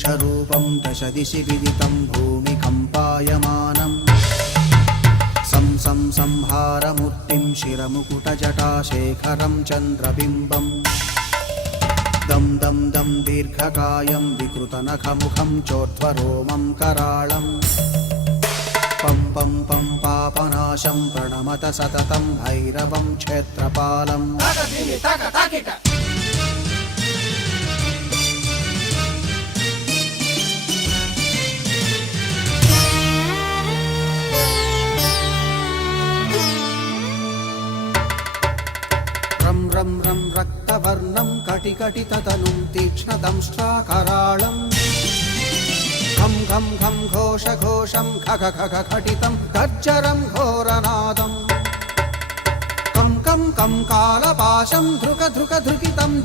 यक्षरूपं दश दिशि विदितं भूमिकम्पायमानम् संहारमूर्तिं शिरमुकुटजटाशेखरं चन्द्रबिम्बम् दं दं दं दीर्घकायं विकृतनखमुखं चोर्ध्वरोमं कराळम् पं पं पं पापनाशं प्रणमत सततं भैरवं क्षेत्रपालम् रं रं रं रक्तवर्णं कटिकटिततनुं तीक्ष्णदंष्ट्राकराळम् घं घं घं घोषघोषं खग खग खटितं गर्जरं घोरनादम् कं कं कं कालपाशं धृक धृक धृकितं